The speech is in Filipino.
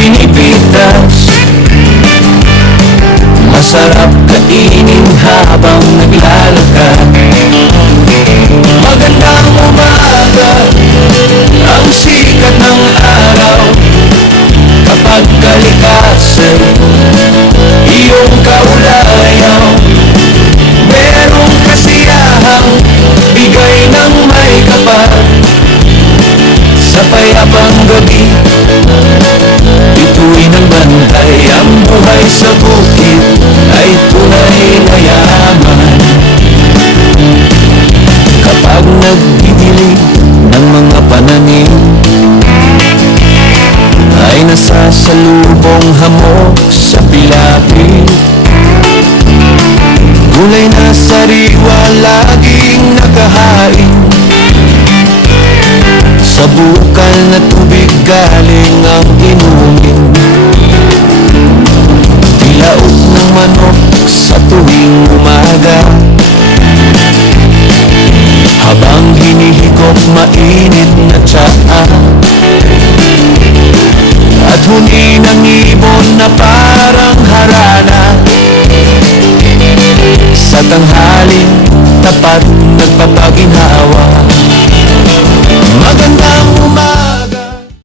pinipitas. Masarap kainin habang naglalakad. Magandang umaga, ang sikat ng araw. Kapag kalikasan, iyong kaulayaw. Merong kasiyahang bigay ng may kapal. Sa payapang gabi, ito'y ng bantay. Ang buhay sa bukid ay tunay na yaman. Kapag nagdidilig ng mga pananim, ay nasasalubong hamog sa pilapil. Gulay na sariwa laging nakahain. Sa bukal na tubig galing ang inumin. Tilaok ng manok sa tuwing umaga. Habang hinihigop mainit na tsaa. At huni ng ibon na parang harana. Sa tanghaling tapat nagpapaginha